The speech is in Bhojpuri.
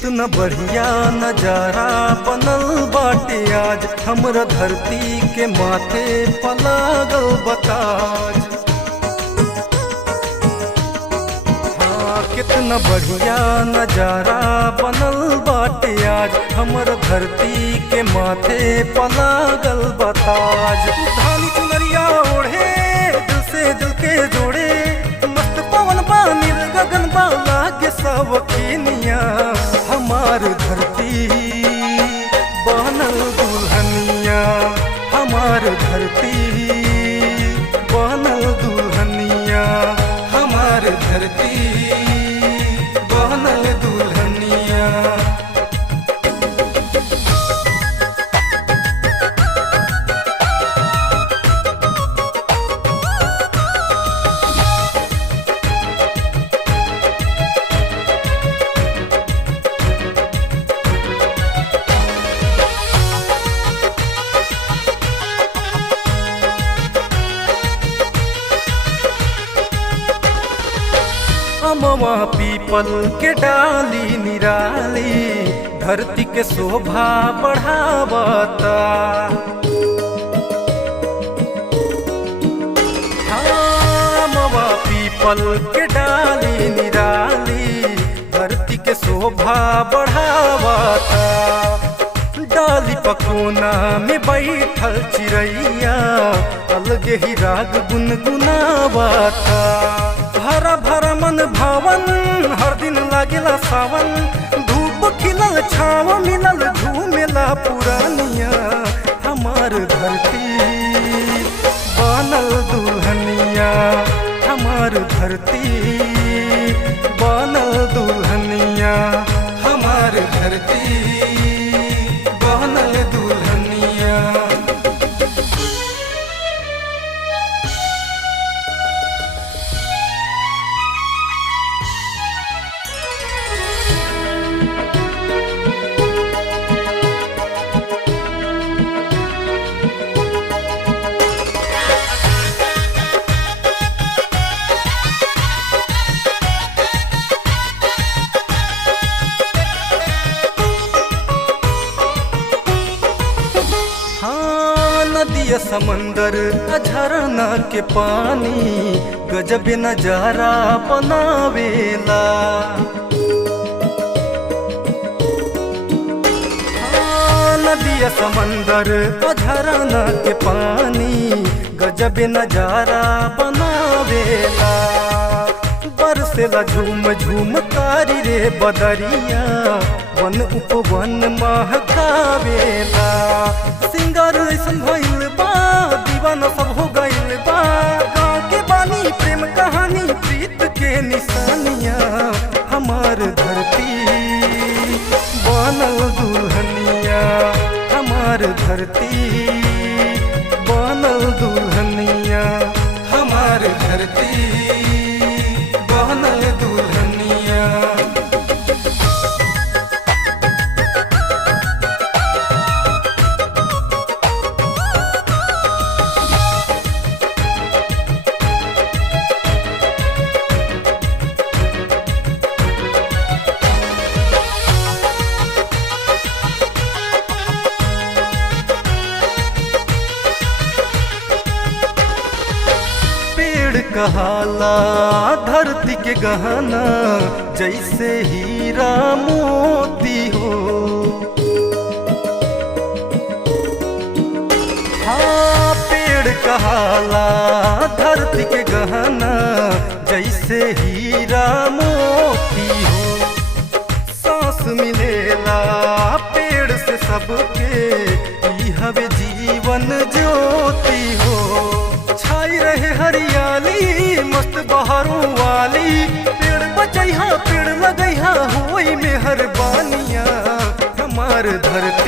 कितना बढ़िया नजारा बनल बाटे आज, हमरा धरती के माथे पलागल बताज। हाँ, कितना बढ़िया नजारा बनल बाटे आज, हमरा धरती के माथे पलागल बताज। धानी चुनरिया ओढ़े दिल से दिल के जोड़े, मस्त पवन बानी गगन बाला के सब खेनिया। हमार धरती बनल दुल्हनिया, हमार धरती बनल दुल्हनिया, हमार धरती बनल दुल्हनिया। अमवा पीपल के डाली निराली, धरती के शोभा बढ़ावता। अमवा पीपल के डाली निराली, धरती के शोभा बढ़ावता। डाली पकोना में बैठल चिड़ैया, अलगे ही राग गुनगुनावता। भरा भरा मन भावन हर दिन लागेला सावन, धूप खिलल छाव मिलल झूमेला पुरानिया। हमार धरती बनल दुल्हनिया, हमार धरती बनल दुल्हनिया, हमार धरती बनल दुल्हनिया। नदिया समंदर झरना के पानी, गजब नजारा बनावेला। नदिया समंदर झरना के पानी, गजब नजारा बनावेला। बरसेला झूम झूम कारी रे बदरिया, वन उपवन महकावेला। सिंगर ऐसन भइल बा, दीवाना सब हो गइल बा। गाँव के बानी प्रेम कहानी, प्रीत के निशानिया। हमार धरती बनल दुल्हनिया, हमार धरती बनल दुल्हनिया, हमार धरती बनल दुल्हनिया। कहाला धरती के गहना, जैसे हीरा मोती हो। हाँ, पेड़ कहाला धरती के गहना, जैसे हीरा मोती हो। सांस मिलेला पेड़ से सबके, ई हवे जीवन ज्योति हो। छाई रहे हरियाली मस्त बहारों वाली, पेड़ बचैहा पेड़ लगैहा होई मेहरबानिया। हमार धरती